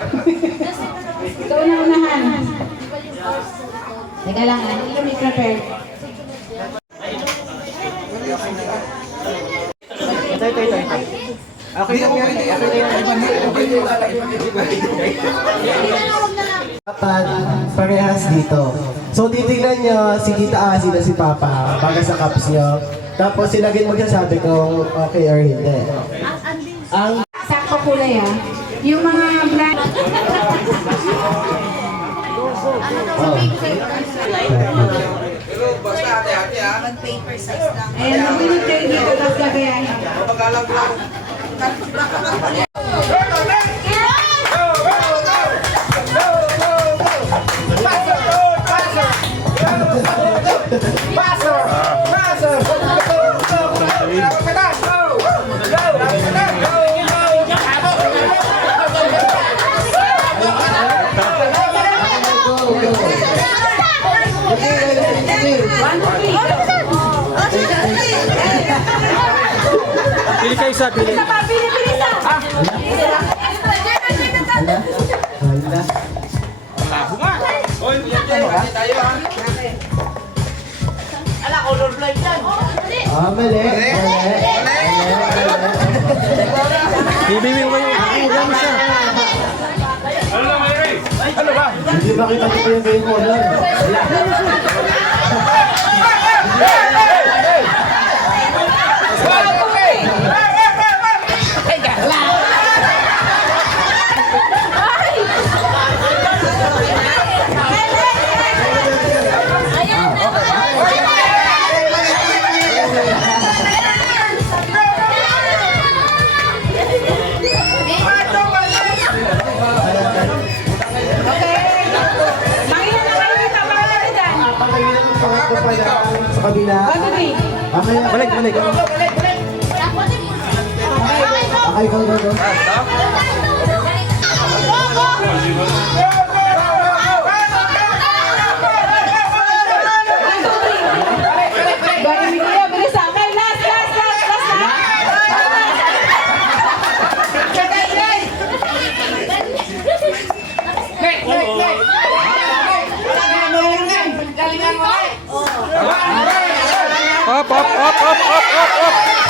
Ito una-unahan. Teka lang, hindi kami prepare. Okay lang yan. Dapat parehas dito. So titignan nyo si Tita Asi na si Papa baga sa cups nyo. Tapos sila din magsasabi kung okay or hindi. Ang Sakto kulay ah. Yung mga black. Basta ate-ate ha. Paper size lang. Ayan, nabunod kayo dito, tapos gagayahin. Pagalang lang. Pili kayo isa, pili. Pili sa! Hala. Labo nga. Oy, tayo ha. Ala, colorblind yan. Mali. Bibibili ko yung ako isa. Ano na, Mayray? Ano ba? Hindi ba kita ko yung game color? Sa kabila. Okay. Balik. Okay, go. Bilis sa akin. Last.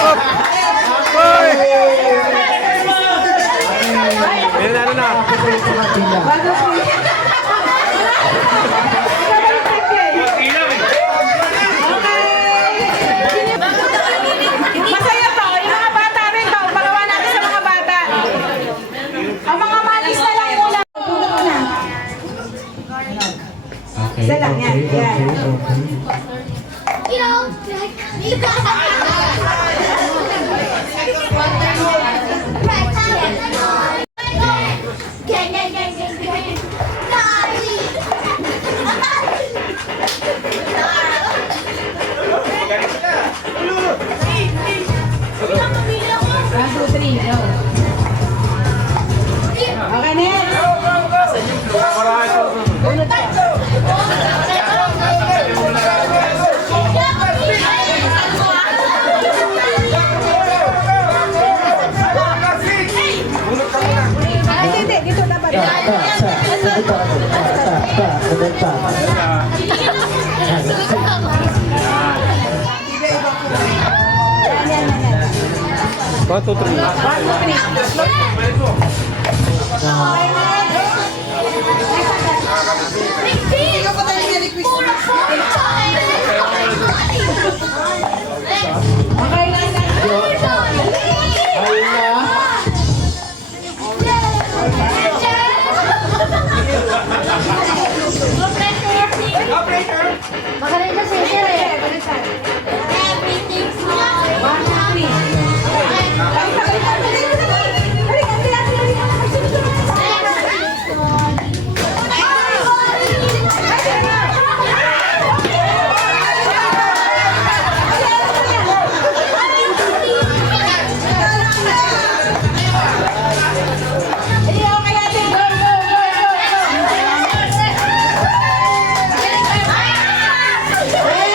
Up. Hoy! Ano na? Masaya to. Yung mga bata rin to. Pagawa natin sa mga bata. Ang mga malis na lang muna. Puno muna. Isa lang yan. Yan. You know, like, One, two, three, go. Okay, next. Hindi, dito dapat. One, two, three. Ikaw pa tayo niya-request. Magaling sa sir eh. Everything's fine. One, two, three. Hey!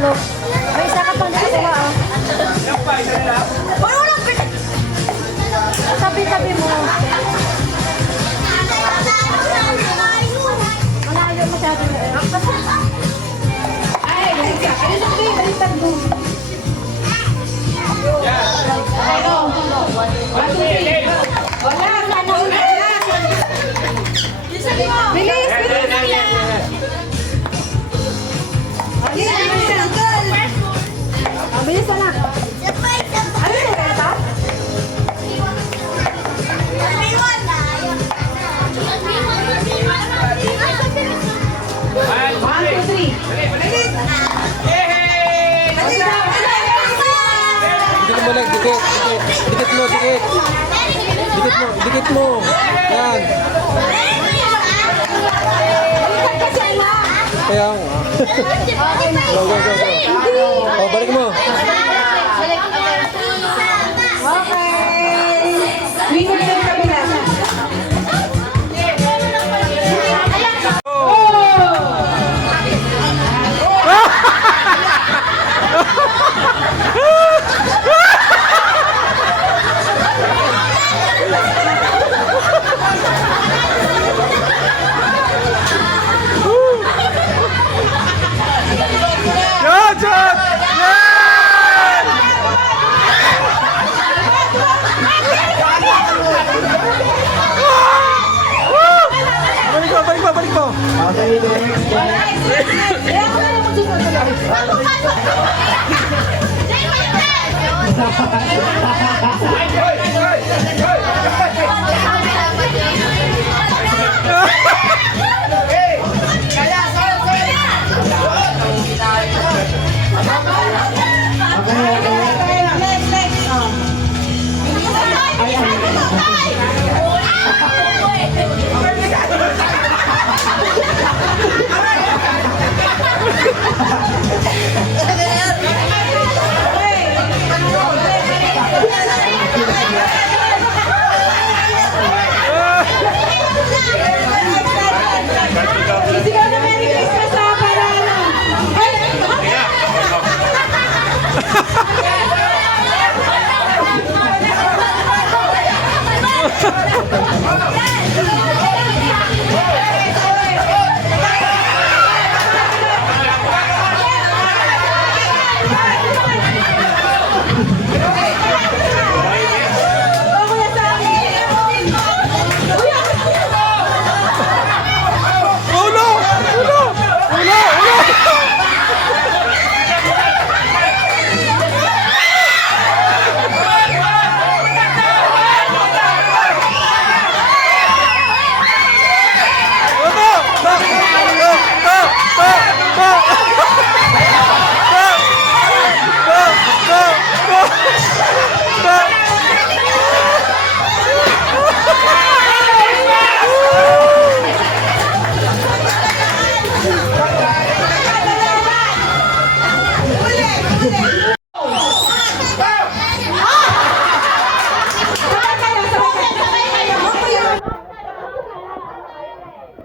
natutulog. May isa ka pang dalawa ah. Tabi-tabi mo. Malayo masyado na eh. Ay, baliktad mo. Ano? Wala, sana una. Bilis, bilis. Bilis na lang. Ano yung renta? One, two, three. Dikit mo lang, dikit. Dikit mo, dikit. Dikit mo, dikit mo. Yan. Kaya nga. Go, go, go, go. Oh, balik mo. Okay. Winner sa kabila. Yan, yan! Yan! Balik mo, balik mo, balik mo. Okay, next. Isigaw na Merry Christmas na para ano. Ulo! Ulo! Ulo! Ulo!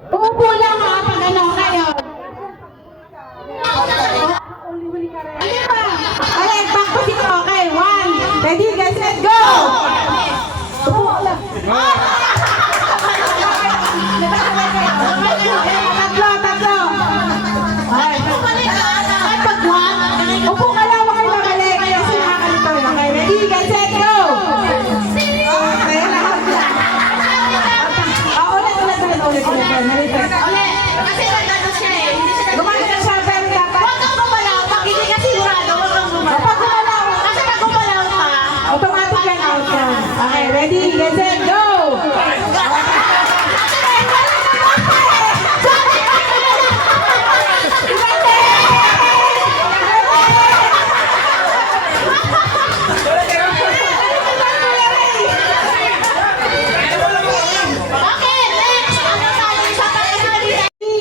Umupo lang ha, pag ano kayo. Hindi pa. Okay, back to dito. Okay, one. Ready, guys, let's go! Upo lang. Tatlo. Okay. Upo ka lang, huwag kayo magaling. Kasi nakakalito. Okay, ready, guys, let's go! Okay, lahat lang. Ulit. Gumana ka siya, pero dapat. Kapag gumalaw, automatic yan out yan. Okay, ready, get set, go!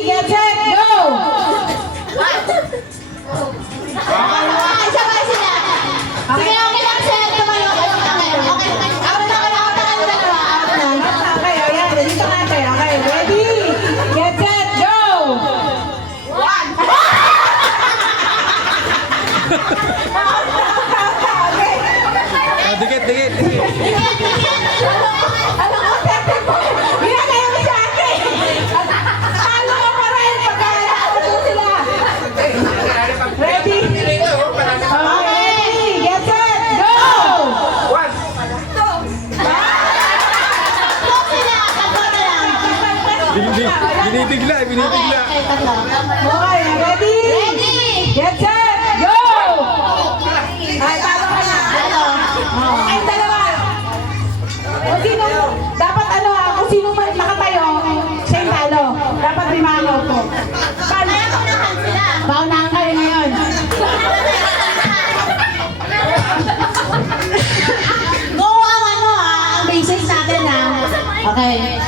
Get set, go! Binibigla, binibigla. Okay, tatlo. Okay, ready? Ready! Get set, go! Ay, talo ka na. Ay, dalawa. Kung sino, dapat ano ha, kung sino man nakatayo, siya yung talo. Dapat limano po. Naunahan sila. Paunahan kayo ngayon. Go ang ano ang basis natin ha. Okay.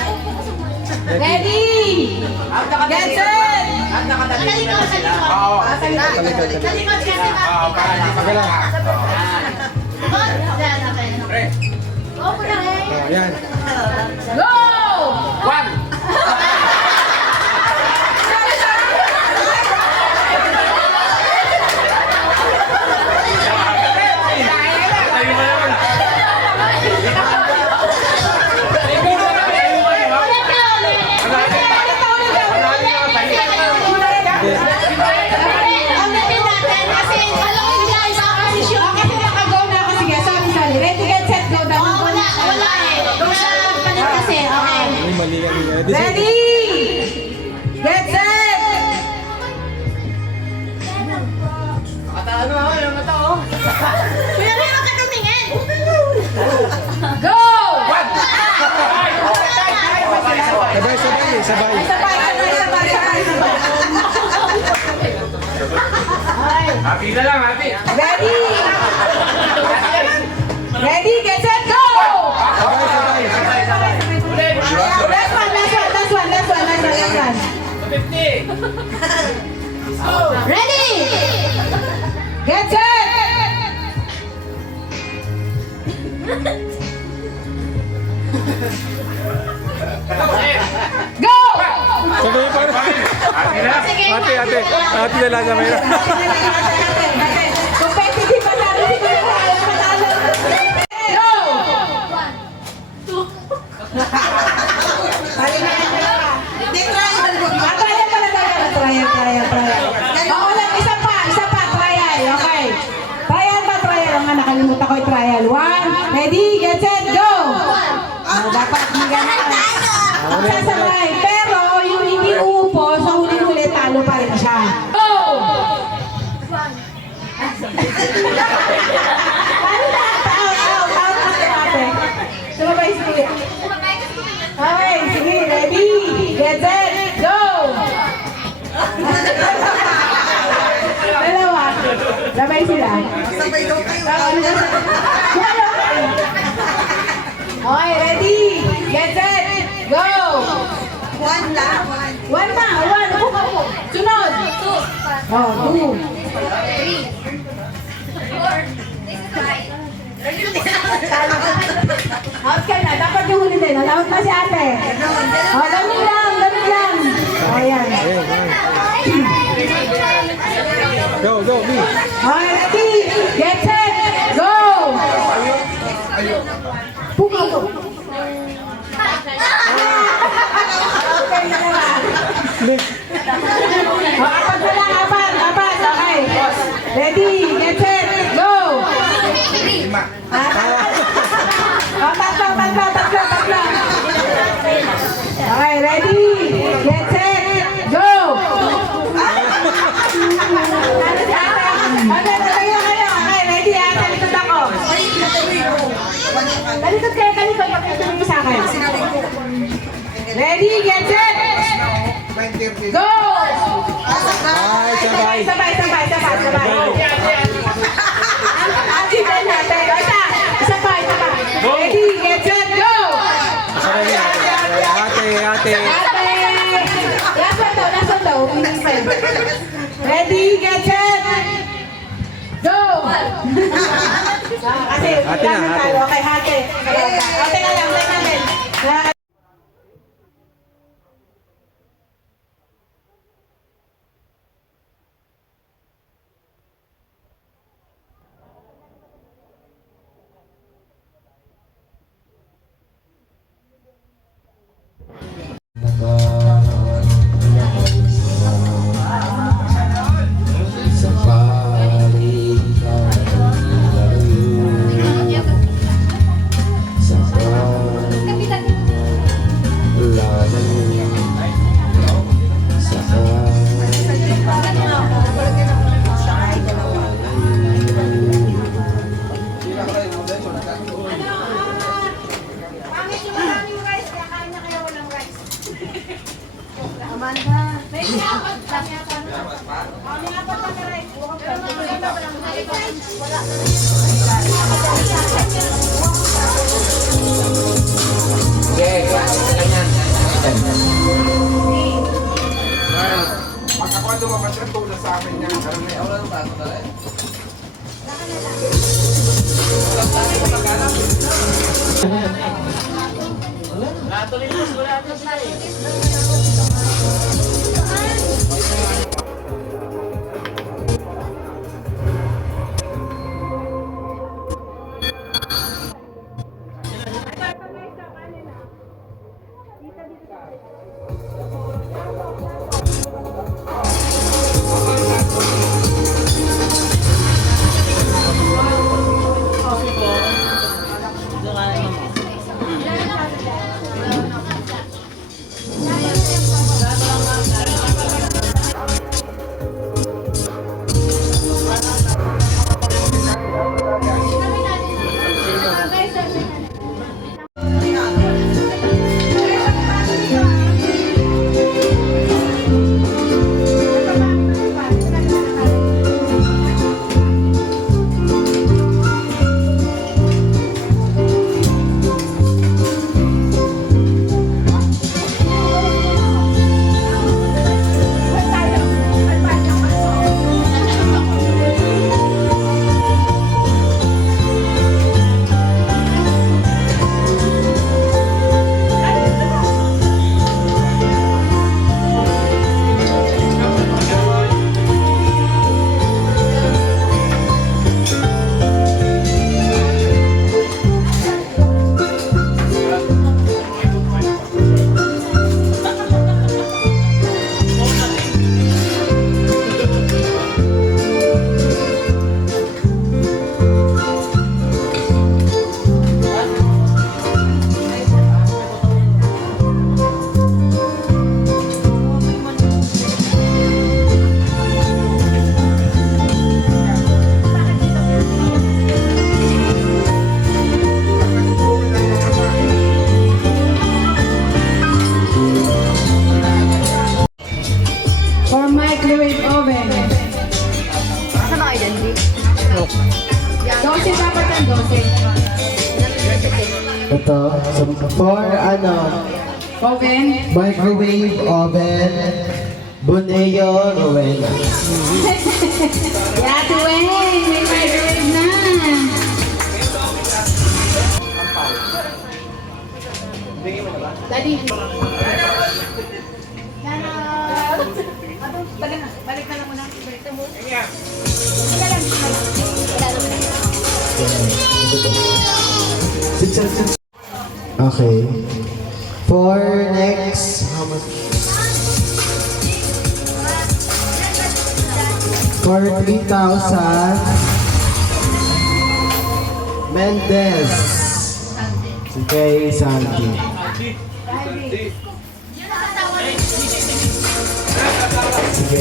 Ready? Get set! Talikod, talikod. Oo. Talikod kasi ba? Oo, para di Okay lang. Yan, okay. Pre. Go po na eh. Oh, yan. Go! One. Tayo mo naman. Ulit ka ulit. Ulitin natin kasi alam mo sila sa posisyon. Kasi naka-go na ako. Sige, sorry. Ready, get set, go daw. Oh, wala eh. Wala palit kasi. Okay. Ay, mali ka rin. Ready? Get set! Kuya, meron ka tumingin. Go! Sabay, sabay, sabay. Sabay. Happy na lang, happy. Ready? Ready, get set, go! Sabay, sabay. Last one. 50. Ready? Get set! Go! Sabay pa rin. Happy na. Ate, ate. Ate na lang sabay na. Competitive pa sabi si Kuya Kaya matalo. Go! Trial pala tayo. Trial. Oo lang, isa pa. Trial, okay. Trial. Ang nakalimutan ko yung trial. 1, ready, get set, go! Dapat hindi ganun. Magsasabay. Pero yung hindi uupo, sa huli-huli, talo pa rin siya. Go! Paano na? Out ate. Sumabay sige. Okay, sige, ready, get set, go! Dalawa. Sabay sila. Sabay daw kayo. Okay, ready, get set, go! One. Upo. Sunod. Oh, 2. Out ka na. Dapat yung huli din. Out na si ate. Oh, ganun lang. Oh, yan. Go, go, me. Okay, ready, get set, go! Pukaw. Okay na naman. Next. Oh, apat na lang, apat. Okay. Ready, get set, go! Oh, tatlo. Okay, ready, get set, go! Okay, ready ha, talikod ako. Talikod kayo, pagkakasabay mo sa akin. Ready, get set, go! Ay, sabay. Sabay. Ate, din natin. Isa pa. Ready, get set, go! Sabay niya. Ate. Last one daw. Ready, get set, go! Kasi, Ate na, ate. Okay, ate. Ate nga lang, natin. Pag ako lumabas yan, tulad sa akin yan. For microwave oven. Saan ba kayo dyan, Vic? 12 dapat yan, 12. Ito, so for Oven. microwave oven, Boneo Rowena. Yati Wayne, may microwave na. Daddy. Balik na lang muna. Balik na muna. Okay. For next, how much? For 3,000, Mendez. Okay, Sandy. Sige.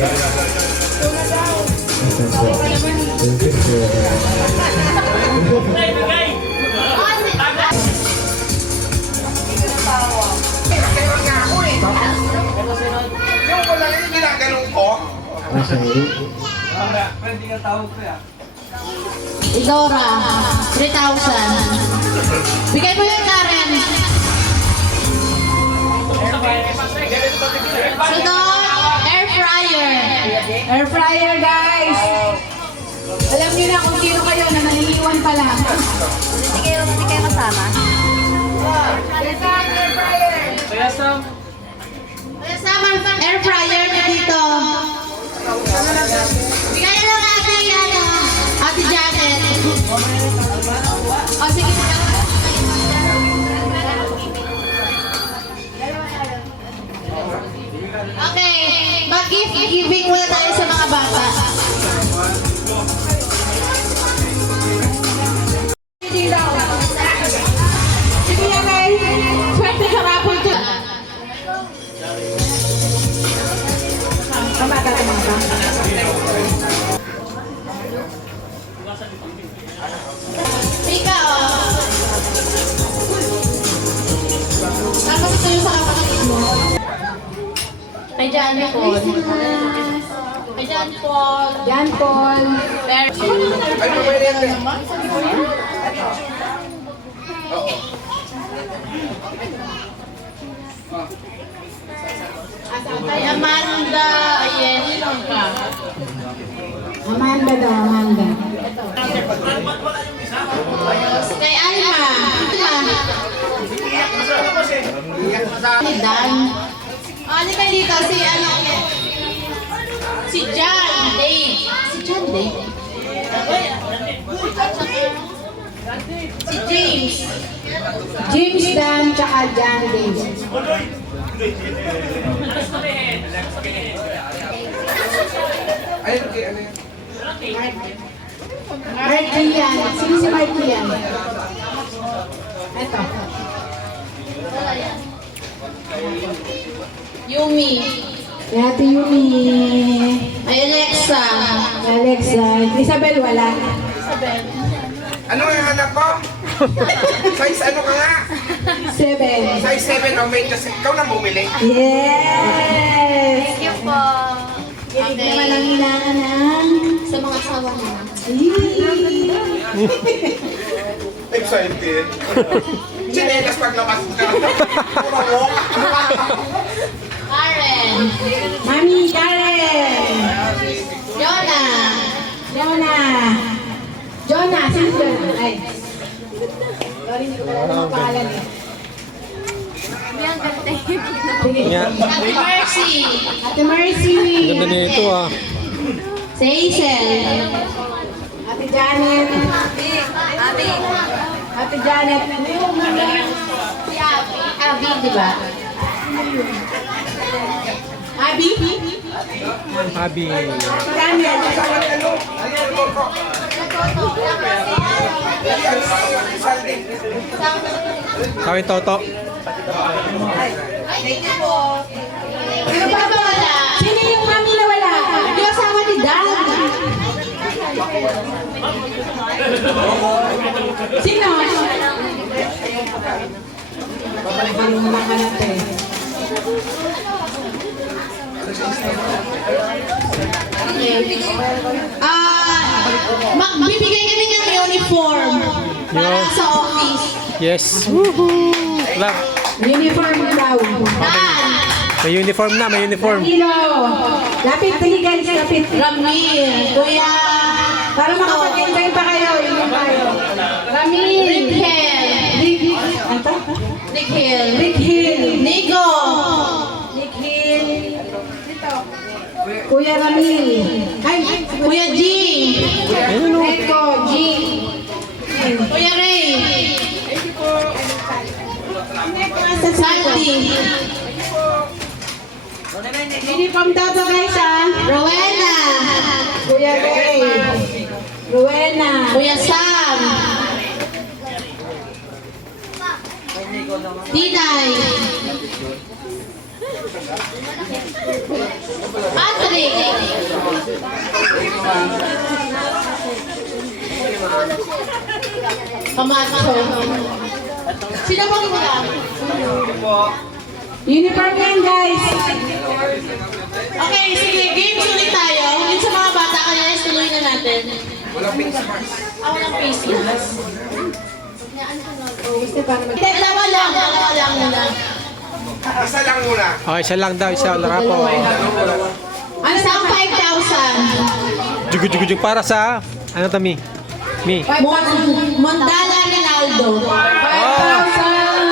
Yung wala yung ginaganong ko. Okay. Idora, 3,000. Bigay mo yun, Karen. Sunod, air fryer. Air fryer, guys. Alam niyo na kung sino kayo na naniniwan pa lang. Hindi kayo kasama? Kaya sama air fryer na dito. Bigay na lang Ate Janet. O, sige. Okay, mag-gift giving muna tayo sa mga bata. Hindi daw. Sige yan, guys. Swerte sa raffle to. Kamata. Ikaw. Tapos ito yung sa kapatid mo. Kay John Paul. Kay John Paul. Jan Paul. Ay, mamaya na yan. Kay Amanda. Ayan, ilang ka. Amanda daw, Amanda. Kay Alma. Si Dan. Ano kayo dito? Si ano? Si John Dave. Si John Dave. Si James. James Dan, tsaka Jan Dave. Ay, okay, ano yan? Mark Kian. Sino si Mark Kian? Ito. Yumi. Si Ate Yumi. Ay, Alexa. Alexa. Isabel wala. Ano yung hanap mo? Size ano ka nga? 7. Size 7 o may kasi ikaw na bumili. Yes! Thank you po. Kinig naman ang hinangan. Sa mga asawa niya. Excited. Chinelas paglabas ka. Puro mo. Karen. Mami, Karen! Jonah. Jonah! Jonah, sino yun? Ay. Sorry, hindi ko talaga ang pangalan eh. Yan, ganda Sige. Yan. Ate Mercy. Ate Mercy! Ganda nito ah. Si Hazel. Ate Janet! Abi. Ate Janet! Si Abby. Abby, di ba? Abby? Abi. Janet! Kawin Toto. Sino pa ba wala? Sino yung mami na wala? Yung asawa ni Dan. Sino? Babalik mo naman ka natin. Magbibigay kami ng uniform para Yo. sa office. Yes. Woohoo! Wala. Uniform daw. Dan. May uniform na, may uniform. Kilo. Lapit, dali guys, lapit. Ramil. Kuya. Para makapag-enjoy pa kayo. Yun tayo. Ramil. Rick Hill. Ano? Rick Hill. Rick Hill. Nico. Rick Hill. Kuya Ramil. Ay, Kuya G. Ayun o. Eko, G. Kuya Ray. Sandy. Uniform daw to guys ah. Rowena. Kuya Ray. Rowena. Kuya Sam. Tinay. Patrick. Camacho. Sino bang wala? Uniform yan guys. Okay, sige, games ulit tayo. Yun sa mga bata, kaya tuloy na natin. Walang face mask. Walang face mask. Gusto para mag- Hindi, dalawa lang muna. Isa lang muna. Okay, isa lang daw, isa lang ako. Ano sa 5,000? Jug para sa, ano to, Mi? Mondala Rinaldo. 5,000.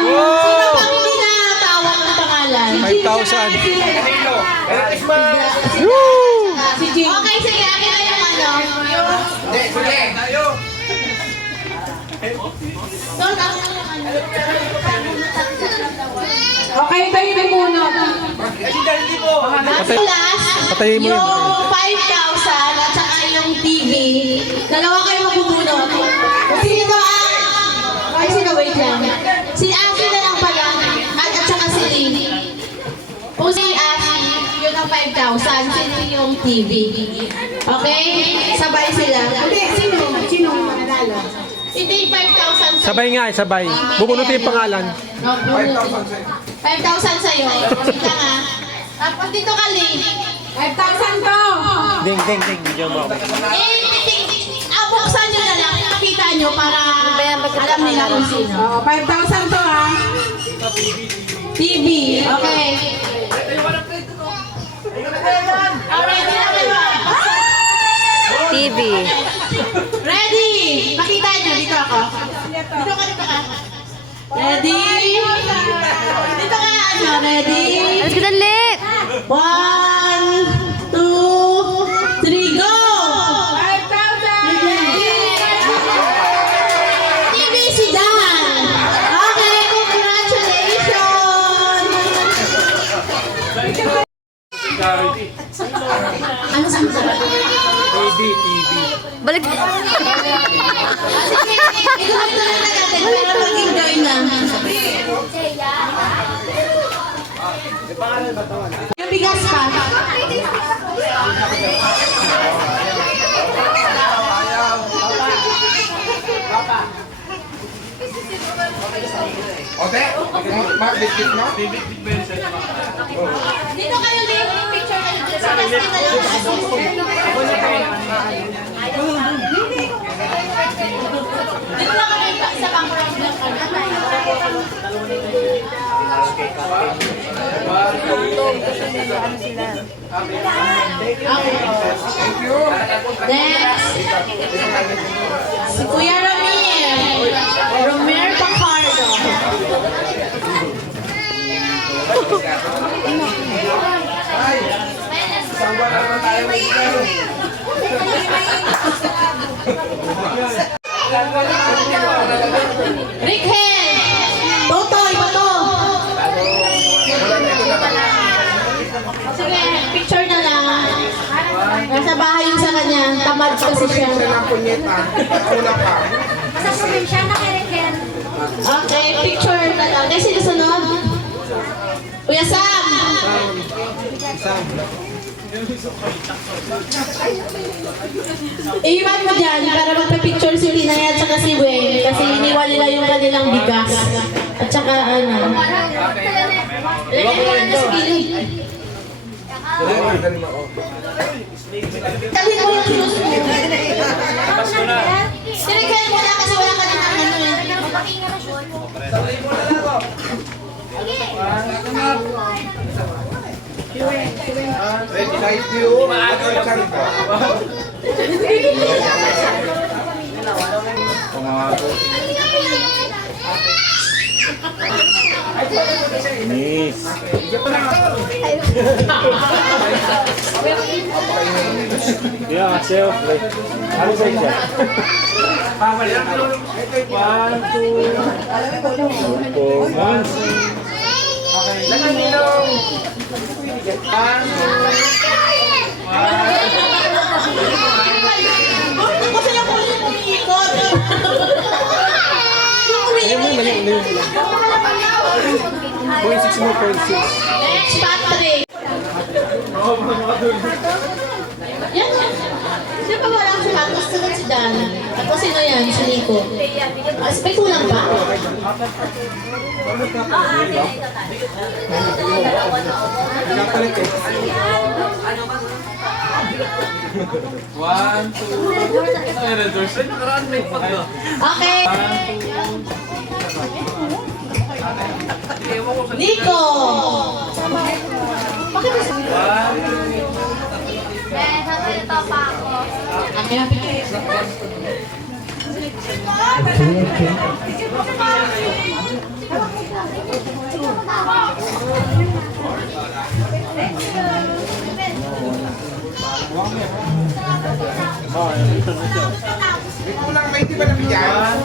Sino Wow! bang hindi natawag ng pangalan? 5,000. Hello. Merry Christmas. Woo! Si Jing. Okay, sige, akin na yung ano. Hindi, sige. Tayo. Don't ako na yung ano. Okay, tayo na muna. Plus, Patayin mo yun. yung 5,000 at saka yung TV, dalawa kayo magbubunot. Sino ang... Ay, sino, wait lang. Si Ashley na lang pala, at saka si Lee. Kung si Ashley, yun ang 5,000, sino yung TV. Okay? Sabay sila. Hindi, sino ang mananalo? Hindi, 5,000 sa'yo. Sabay nga, sabay. Bubunutin yung pangalan. No, 5,000 sa'yo. 5,000 sa'yo. Wait lang ah. Tapos dito ka, Lee. 5,000 to. Ding, ding, ding. Video mo ako. Buksan nyo na lang. Pakita nyo para alam nila kung sino. Oh, 5,000 to ha. TV. Okay. Ready na kayo. TV. Ready. Pakita nyo. Dito ako. Dito ka. Ready? Dito ka, ano? Ready? Alas ka dali! 1, 2, 3, go! 5,000. TV si Dan. Okay, congratulations! Ano sa TV. Balik! Ituloy-tuloy na natin para mag-enjoy na. Yung bigas pa. Ote, Mark, biscuit mo? Dito kayo, Lee. Picture kayo. Sa testing na lang. Dito lang kami sa pang-round ng Thank you. Next. Si Kuya Romir Pacardo. Isang buwan naman tayo Rikhel. Totoy, bato. Sige, picture na lang. Nasa bahay yung sa kanya. Tamad kasi siya. Siya ng punyeta. Una pa. Okay, picture na lang. Kasi nasunod. Kuya Sam. Iwan mo dyan para magpa-picture si Linay at saka si Wayne kasi iniwan nila yung kanilang bigas. At saka ano. Lagyan mo lang sa gilid. Dalhin mo yung shoes mo. Sinigyan mo na kasi wala ka din ano eh. Ready, night view. Saan ka? Miss. Yeah, self. Ano sa isa? One, two, one. Kasi yung kulit mo iikot. Ayun mo, mali. 0.6 mo, 0.6. Next, Patrick. Yan, yan. Sino pa wala si Patrick? Sunod si Dan. Tapos sino yan? Si Nico. May kulang ba? Nakapalit eh. 1, 2. Okay. Nico! Bakit ba sa... Okay, May kulang, may di ba nabigyan?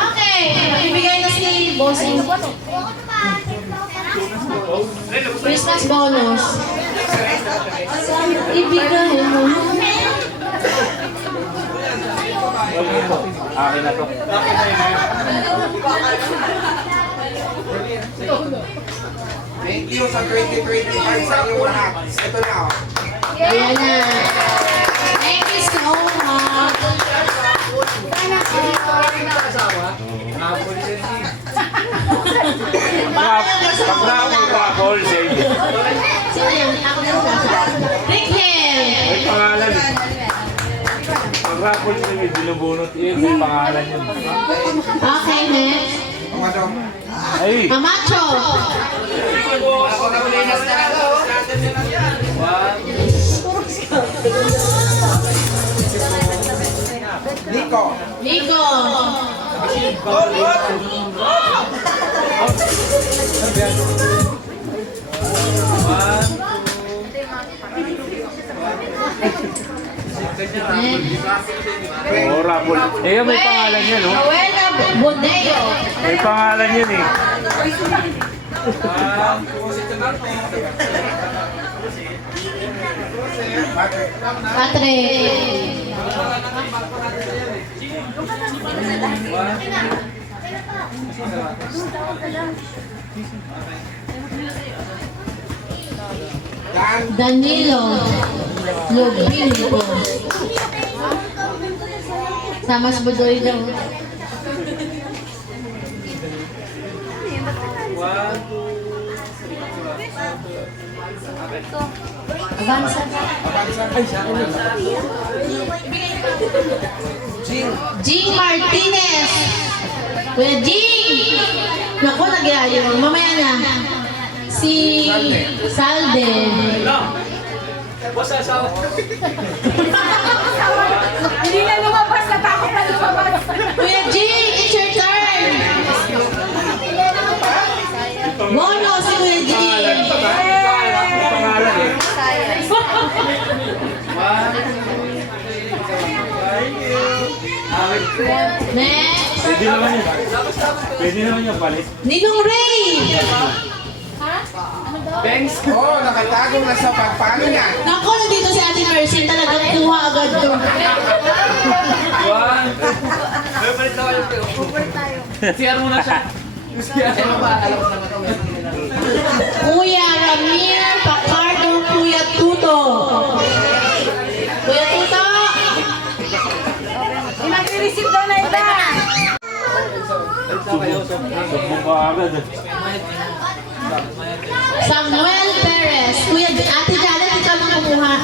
Okay, ibigay na si Bossing. Christmas bonus. Ibigay mo. Akin na to. May Thank you sa 2025 sa inyong lahat. Ito na oh. Ayan na. Thank you so much. Pag-rapol, sige. Sino yun? Ako na yung Rick Hill. May pangalan. Pag-rapol, sige. Binubunot yun. May pangalan yun. Okay, next. Ano? Ay! Camacho. Nico. Nico. Oh, rapol. Eh, may pangalan yan, no? Rowena Boneo. May pangalan yan, eh. Patrick. Dan. Danilo Lubingo. Sama sa Budoy daw. Avanza. Jing Martinez. Kuya Jing. Naku, nagyayo. Mamaya na. Si Salde. Hindi na lumabas, natakot na lumabas. Kuya Jing, it's your turn. Mono si Kuya Jing. Pangalan, eh. Next. Pwede naman yun. Pwede naman yung palit. Ninong Ray. Oh, nakatago na sa pagpano niya. Naku, nandito si Ate Mercy. Talagang kuha agad to. Kuya Ramir Pacardo, Kuya Tuto. Kuya Tuto. Nag-receive daw na iba. Sumbong ka agad, eh. Samuel Perez. Kuya Ate Janet, ikaw na kumuha.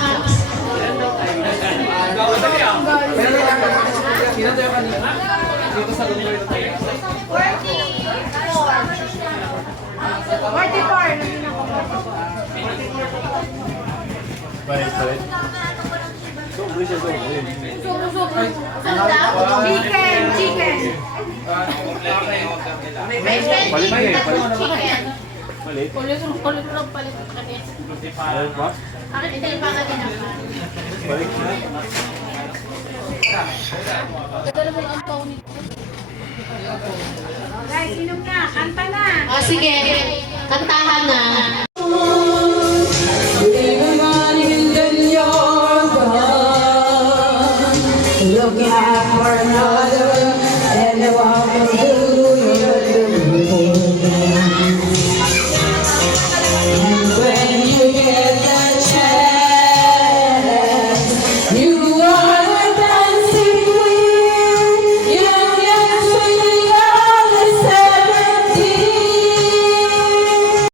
Chicken. Palit nga, eh. Palit. Palit ba? Palit na. Guys, inom na. Kanta na. O sige, kantahan na.